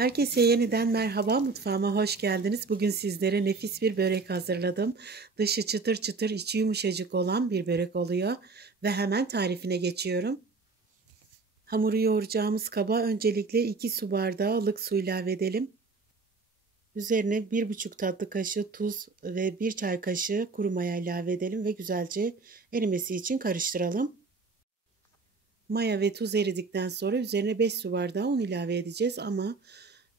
Herkese yeniden merhaba, mutfağıma hoş geldiniz. Bugün sizlere nefis bir börek hazırladım. Dışı çıtır çıtır, içi yumuşacık olan bir börek oluyor. Ve hemen tarifine geçiyorum. Hamuru yoğuracağımız kaba öncelikle 2 su bardağı ılık su ilave edelim. Üzerine 1,5 tatlı kaşığı tuz ve 1 çay kaşığı kuru maya ilave edelim ve güzelce erimesi için karıştıralım. Maya ve tuz eridikten sonra üzerine 5 su bardağı un ilave edeceğiz ama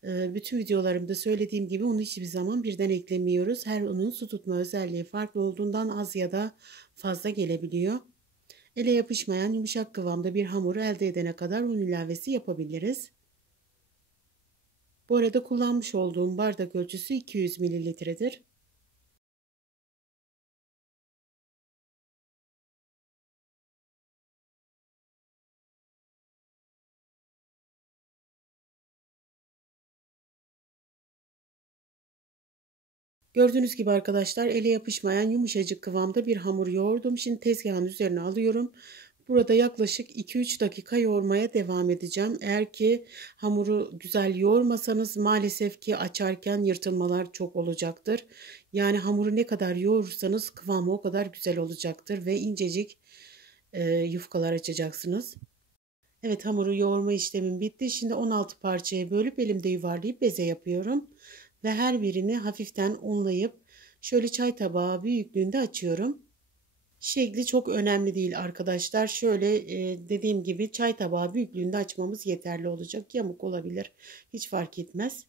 bütün videolarımda söylediğim gibi unu hiçbir zaman birden eklemiyoruz. Her unun su tutma özelliği farklı olduğundan az ya da fazla gelebiliyor. Ele yapışmayan yumuşak kıvamda bir hamur elde edene kadar un ilavesi yapabiliriz. Bu arada kullanmış olduğum bardak ölçüsü 200 mililitredir. Gördüğünüz gibi arkadaşlar ele yapışmayan yumuşacık kıvamda bir hamur yoğurdum. Şimdi tezgahın üzerine alıyorum. Burada yaklaşık 2-3 dakika yoğurmaya devam edeceğim. Eğer ki hamuru güzel yoğurmasanız maalesef ki açarken yırtılmalar çok olacaktır. Yani hamuru ne kadar yoğurursanız kıvamı o kadar güzel olacaktır ve incecik yufkalar açacaksınız. Evet, hamuru yoğurma işlemim bitti. Şimdi 16 parçaya bölüp elimde yuvarlayıp beze yapıyorum. Ve her birini hafiften unlayıp şöyle çay tabağı büyüklüğünde açıyorum. Şekli çok önemli değil arkadaşlar. Şöyle dediğim gibi çay tabağı büyüklüğünde açmamız yeterli olacak. Yamuk olabilir. Hiç fark etmez.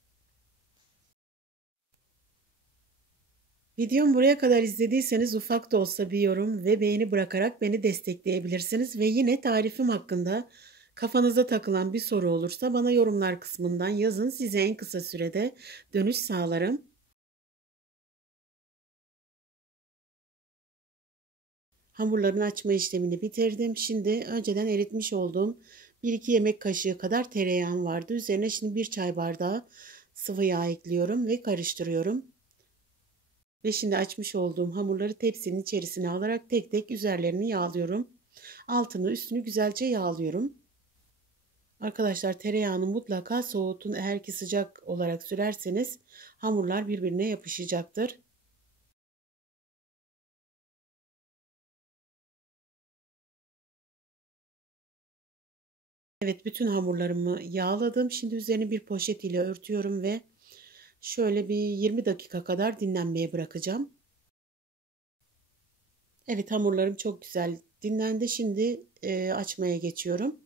Videomu buraya kadar izlediyseniz ufak da olsa bir yorum ve beğeni bırakarak beni destekleyebilirsiniz. Ve yine tarifim hakkında kafanıza takılan bir soru olursa bana yorumlar kısmından yazın. Size en kısa sürede dönüş sağlarım. Hamurların açma işlemini bitirdim. Şimdi önceden eritmiş olduğum 1-2 yemek kaşığı kadar tereyağım vardı. Üzerine şimdi 1 çay bardağı sıvı yağ ekliyorum ve karıştırıyorum. Ve şimdi açmış olduğum hamurları tepsinin içerisine alarak tek tek üzerlerini yağlıyorum. Altını üstünü güzelce yağlıyorum. Arkadaşlar tereyağını mutlaka soğutun. Eğer ki sıcak olarak sürerseniz hamurlar birbirine yapışacaktır. Evet, bütün hamurlarımı yağladım. Şimdi üzerini bir poşet ile örtüyorum ve şöyle bir 20 dakika kadar dinlenmeye bırakacağım. Evet, hamurlarım çok güzel dinlendi. Şimdi açmaya geçiyorum.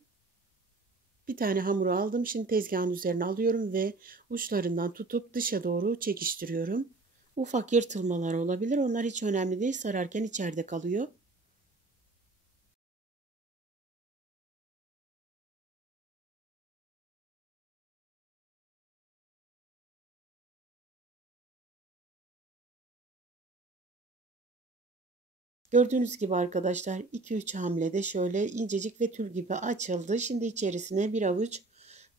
Bir tane hamuru aldım. Şimdi tezgahın üzerine alıyorum ve uçlarından tutup dışa doğru çekiştiriyorum. Ufak yırtılmalar olabilir. Onlar hiç önemli değil. Sararken içeride kalıyor. Gördüğünüz gibi arkadaşlar 2-3 hamlede şöyle incecik ve tül gibi açıldı. Şimdi içerisine bir avuç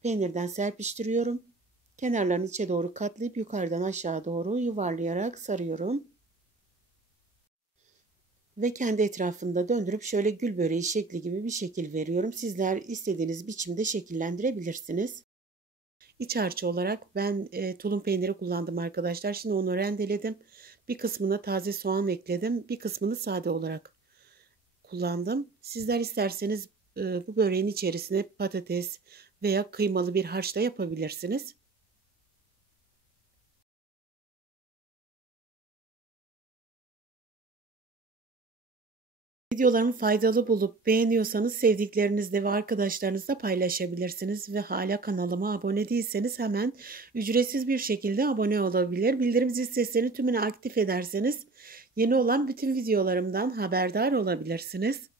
peynirden serpiştiriyorum. Kenarlarını içe doğru katlayıp yukarıdan aşağı doğru yuvarlayarak sarıyorum. Ve kendi etrafında döndürüp şöyle gül böreği şekli gibi bir şekil veriyorum. Sizler istediğiniz biçimde şekillendirebilirsiniz. İç harcı olarak ben tulum peyniri kullandım arkadaşlar. Şimdi onu rendeledim. Bir kısmına taze soğan ekledim. Bir kısmını sade olarak kullandım. Sizler isterseniz bu böreğin içerisine patates veya kıymalı bir harç da yapabilirsiniz. Videolarımı faydalı bulup beğeniyorsanız sevdiklerinizle ve arkadaşlarınızla paylaşabilirsiniz ve hala kanalıma abone değilseniz hemen ücretsiz bir şekilde abone olabilir. Bildirim zil seslerini tümünü aktif ederseniz yeni olan bütün videolarımdan haberdar olabilirsiniz.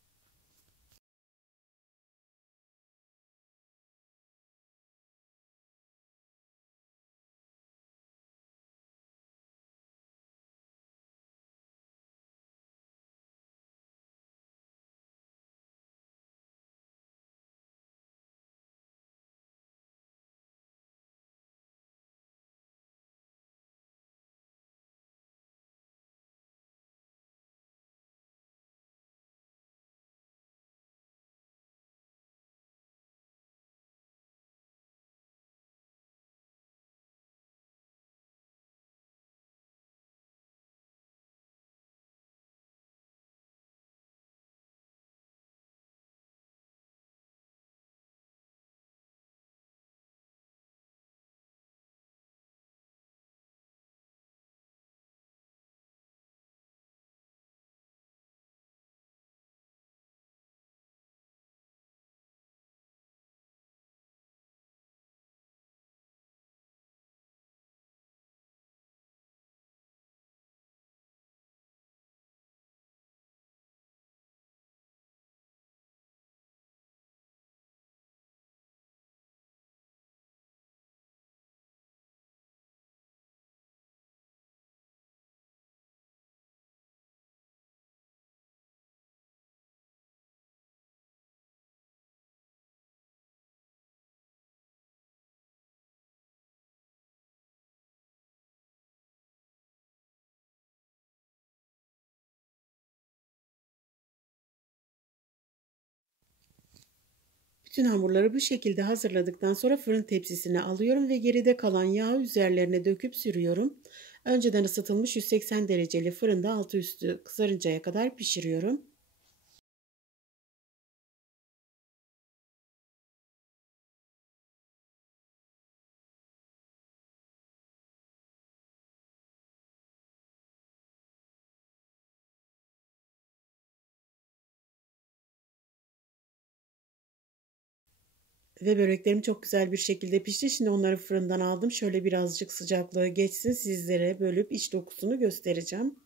Bütün hamurları bu şekilde hazırladıktan sonra fırın tepsisine alıyorum ve geride kalan yağı üzerlerine döküp sürüyorum. Önceden ısıtılmış 180 dereceli fırında altı üstü kızarıncaya kadar pişiriyorum. Ve böreklerim çok güzel bir şekilde pişti. Şimdi onları fırından aldım. Şöyle birazcık sıcaklığı geçsin. Sizlere bölüp iç dokusunu göstereceğim.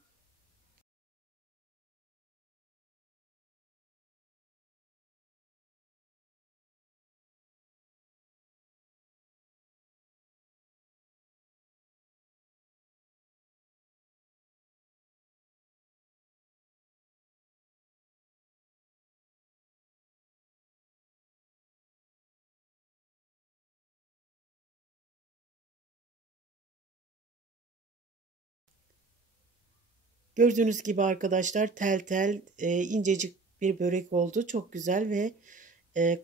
Gördüğünüz gibi arkadaşlar tel tel incecik bir börek oldu. Çok güzel ve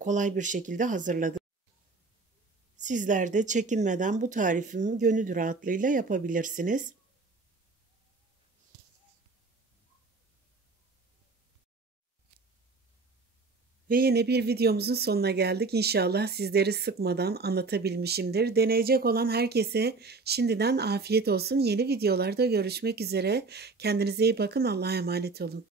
kolay bir şekilde hazırladım. Sizler de çekinmeden bu tarifimi gönül rahatlığıyla yapabilirsiniz. Ve yine bir videomuzun sonuna geldik. İnşallah sizleri sıkmadan anlatabilmişimdir. Deneyecek olan herkese şimdiden afiyet olsun. Yeni videolarda görüşmek üzere. Kendinize iyi bakın. Allah'a emanet olun.